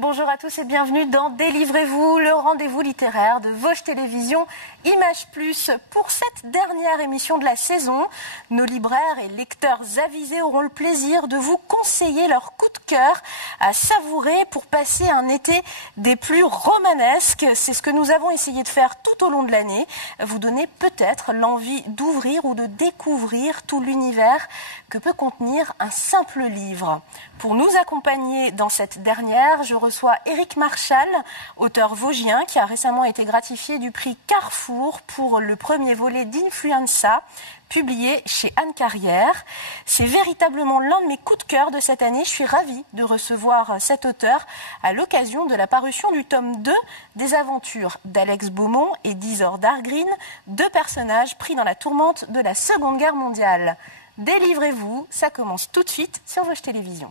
Bonjour à tous et bienvenue dans Délivrez-vous, le rendez-vous littéraire de Vosges Télévisions Images Plus. Pour cette dernière émission de la saison, nos libraires et lecteurs avisés auront le plaisir de vous conseiller leur coup de cœur à savourer pour passer un été des plus romanesques. C'est ce que nous avons essayé de faire tout au long de l'année, vous donner peut-être l'envie d'ouvrir ou de découvrir tout l'univers que peut contenir un simple livre. Pour nous accompagner dans cette dernière, je reçois Éric Marchal, auteur vosgien qui a récemment été gratifié du prix Carrefour pour le premier volet d'Influenza, publié chez Anne Carrière. C'est véritablement l'un de mes coups de cœur de cette année. Je suis ravie de recevoir cet auteur à l'occasion de la parution du tome 2 des aventures d'Alex Beaumont et d'Isor Dargrin, deux personnages pris dans la tourmente de la Seconde Guerre mondiale. Délivrez-vous, ça commence tout de suite sur Vosges Télévisions.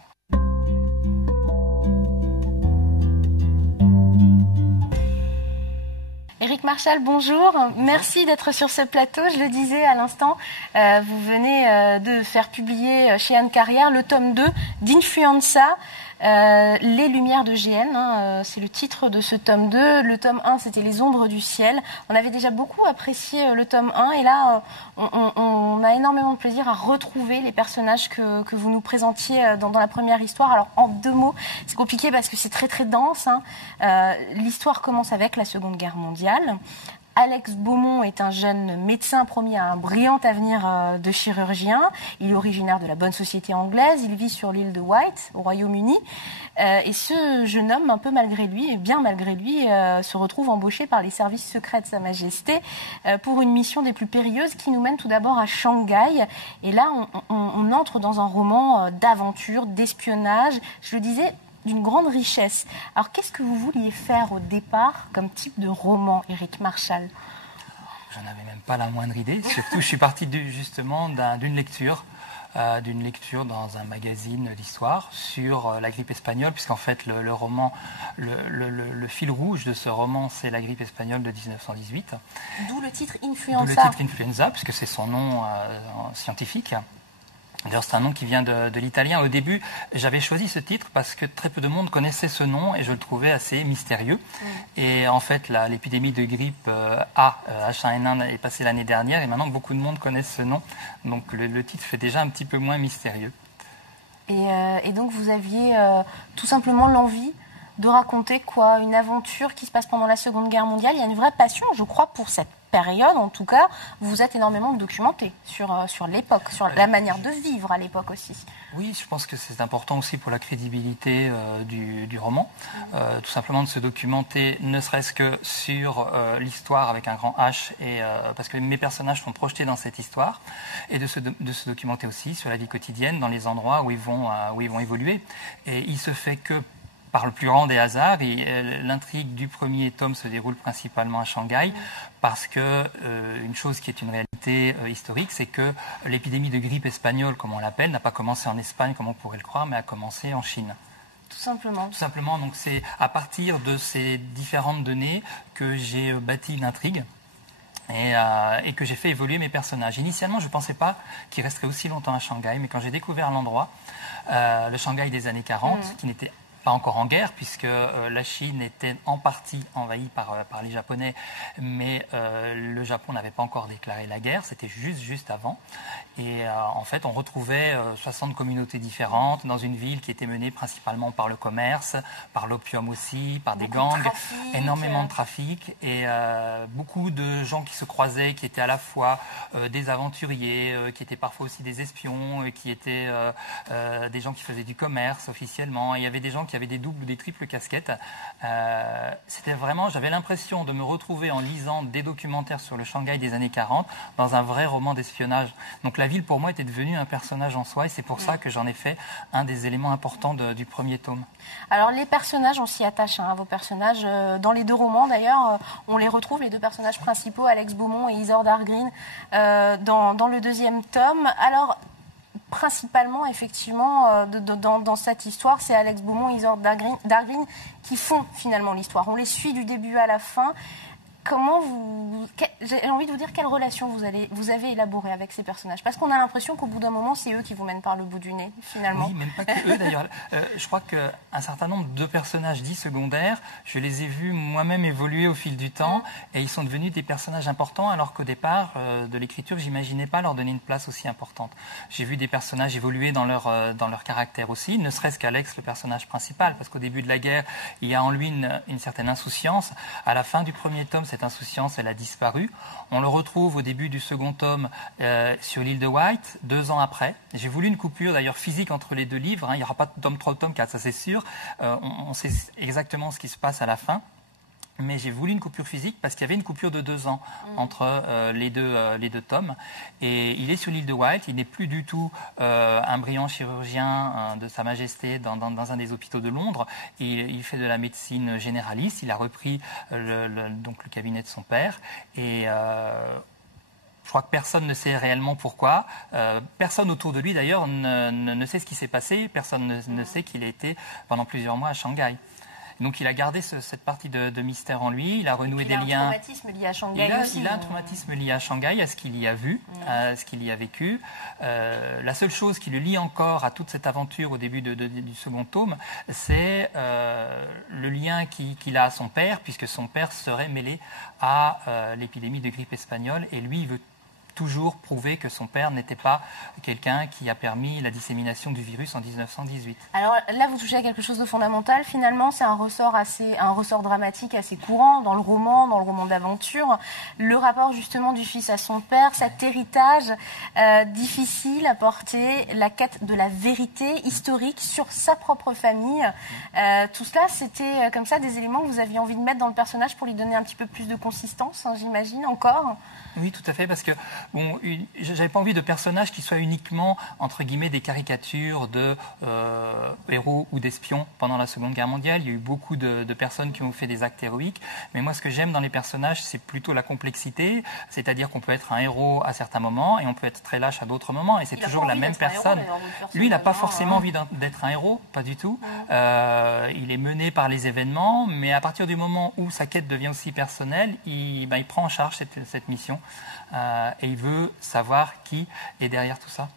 Éric Marchal, bonjour. Merci d'être sur ce plateau. Je le disais à l'instant, vous venez de faire publier chez Anne Carrière le tome 2 d'Influenza, Les Lumières de GN. C'est le titre de ce tome 2. Le tome 1, c'était Les Ombres du Ciel. On avait déjà beaucoup apprécié le tome 1 et là, on a énormément de plaisir à retrouver les personnages que vous nous présentiez dans la première histoire. Alors, en deux mots, c'est compliqué parce que c'est très très dense. L'histoire commence avec la Seconde Guerre mondiale. Alex Beaumont est un jeune médecin promis à un brillant avenir de chirurgien. Il est originaire de la bonne société anglaise. Il vit sur l'île de Wight, au Royaume-Uni. Et ce jeune homme, un peu malgré lui, et bien malgré lui, se retrouve embauché par les services secrets de Sa Majesté pour une mission des plus périlleuses qui nous mène tout d'abord à Shanghai. Et là, on entre dans un roman d'aventure, d'espionnage. Je le disais, d'une grande richesse. Alors, qu'est-ce que vous vouliez faire au départ comme type de roman, Éric Marchal ? J'en avais même pas la moindre idée. Surtout, je suis parti justement d'une lecture dans un magazine d'histoire sur la grippe espagnole, puisqu'en fait, le roman, le fil rouge de ce roman, c'est la grippe espagnole de 1918. D'où le titre Influenza. D'où le titre Influenza, puisque c'est son nom scientifique. D'ailleurs, c'est un nom qui vient de l'italien. Au début, j'avais choisi ce titre parce que très peu de monde connaissait ce nom et je le trouvais assez mystérieux. Et en fait, l'épidémie de grippe H1N1 est passée l'année dernière et maintenant beaucoup de monde connaissent ce nom. Donc le titre fait déjà un petit peu moins mystérieux. Et donc vous aviez tout simplement l'envie de raconter quoi ? Une aventure qui se passe pendant la Seconde Guerre mondiale. Il y a une vraie passion, je crois, pour cette période, en tout cas, vous êtes énormément documenté sur l'époque, sur la manière de vivre à l'époque aussi. Oui, je pense que c'est important aussi pour la crédibilité du roman, tout simplement de se documenter, ne serait-ce que sur l'histoire avec un grand H, parce que mes personnages sont projetés dans cette histoire, et de se documenter aussi sur la vie quotidienne, dans les endroits où ils vont évoluer. Et il se fait que par le plus grand des hasards, l'intrigue du premier tome se déroule principalement à Shanghai, parce que une chose qui est une réalité historique, c'est que l'épidémie de grippe espagnole, comme on l'appelle, n'a pas commencé en Espagne comme on pourrait le croire, mais a commencé en Chine. Tout simplement. Tout simplement, donc c'est à partir de ces différentes données que j'ai bâti une intrigue. Et que j'ai fait évoluer mes personnages. Initialement, je ne pensais pas qu'ils resteraient aussi longtemps à Shanghai, mais quand j'ai découvert l'endroit, le Shanghai des années 40, qui n'était pas encore en guerre, puisque la Chine était en partie envahie par les Japonais, mais le Japon n'avait pas encore déclaré la guerre, c'était juste avant. Et en fait, on retrouvait 60 communautés différentes dans une ville qui était menée principalement par le commerce, par l'opium aussi, par des gangs, énormément de trafic, et beaucoup de gens qui se croisaient, qui étaient à la fois des aventuriers, qui étaient parfois aussi des espions, qui étaient des gens qui faisaient du commerce officiellement. Et il y avait des gens qui avaient des doubles ou des triples casquettes. C'était vraiment, j'avais l'impression de me retrouver en lisant des documentaires sur le Shanghai des années 40 dans un vrai roman d'espionnage. Donc la ville pour moi était devenue un personnage en soi et c'est pour ça que j'en ai fait un des éléments importants du premier tome. Alors les personnages, on s'y attache à vos personnages. Dans les deux romans d'ailleurs, on les retrouve, les deux personnages principaux, Alex Beaumont et Isor Dargrin, dans le deuxième tome. Alors principalement, effectivement, dans cette histoire, c'est Alex Beaumont et Isor Dargrin qui font finalement l'histoire. On les suit du début à la fin. J'ai envie de vous dire quelle relation vous avez élaborée avec ces personnages. Parce qu'on a l'impression qu'au bout d'un moment, c'est eux qui vous mènent par le bout du nez, finalement. Oui, même pas que eux d'ailleurs. Je crois qu'un certain nombre de personnages dits secondaires, je les ai vus moi-même évoluer au fil du temps et ils sont devenus des personnages importants alors qu'au départ de l'écriture, j'imaginais pas leur donner une place aussi importante. J'ai vu des personnages évoluer dans leur caractère aussi, ne serait-ce qu'Alex, le personnage principal, parce qu'au début de la guerre, il y a en lui une certaine insouciance. À la fin du premier tome, cette insouciance, elle a disparu. On le retrouve au début du second tome sur l'île de Wight, 2 ans après. J'ai voulu une coupure d'ailleurs physique entre les 2 livres. Il n'y aura pas de tome 3 ou tome 4, ça c'est sûr. On sait exactement ce qui se passe à la fin. Mais j'ai voulu une coupure physique parce qu'il y avait une coupure de 2 ans entre les deux tomes. Et il est sur l'île de Wight. Il n'est plus du tout un brillant chirurgien de Sa Majesté dans un des hôpitaux de Londres. Il fait de la médecine généraliste. Il a repris donc le cabinet de son père. Et je crois que personne ne sait réellement pourquoi. Personne autour de lui, d'ailleurs, ne sait ce qui s'est passé. Personne ne sait qu'il a été pendant plusieurs mois à Shanghai. Donc il a gardé cette partie de mystère en lui, il a renoué des liens. Il a un traumatisme lié à Shanghai aussi. Il a un traumatisme lié à Shanghai, à ce qu'il y a vu, à ce qu'il y a vécu. La seule chose qui le lie encore à toute cette aventure au début du second tome, c'est le lien qu'il a à son père, puisque son père serait mêlé à l'épidémie de grippe espagnole, et lui, il veut toujours prouver que son père n'était pas quelqu'un qui a permis la dissémination du virus en 1918. Alors là, vous touchez à quelque chose de fondamental. Finalement, c'est un ressort dramatique assez courant dans le roman d'aventure. Le rapport justement du fils à son père, cet héritage difficile à porter, la quête de la vérité historique sur sa propre famille. Tout cela, c'était comme ça des éléments que vous aviez envie de mettre dans le personnage pour lui donner un petit peu plus de consistance, hein, j'imagine, encore. Oui, tout à fait, parce que bon, j'avais pas envie de personnages qui soient uniquement, entre guillemets, des caricatures de héros ou d'espions pendant la Seconde Guerre mondiale. Il y a eu beaucoup de personnes qui ont fait des actes héroïques, mais moi, ce que j'aime dans les personnages, c'est plutôt la complexité, c'est-à-dire qu'on peut être un héros à certains moments et on peut être très lâche à d'autres moments, et c'est toujours la même personne. Lui, il n'a pas forcément envie d'être un héros, pas du tout. Il est mené par les événements, mais à partir du moment où sa quête devient aussi personnelle, il prend en charge cette mission. Et il veut savoir qui est derrière tout ça.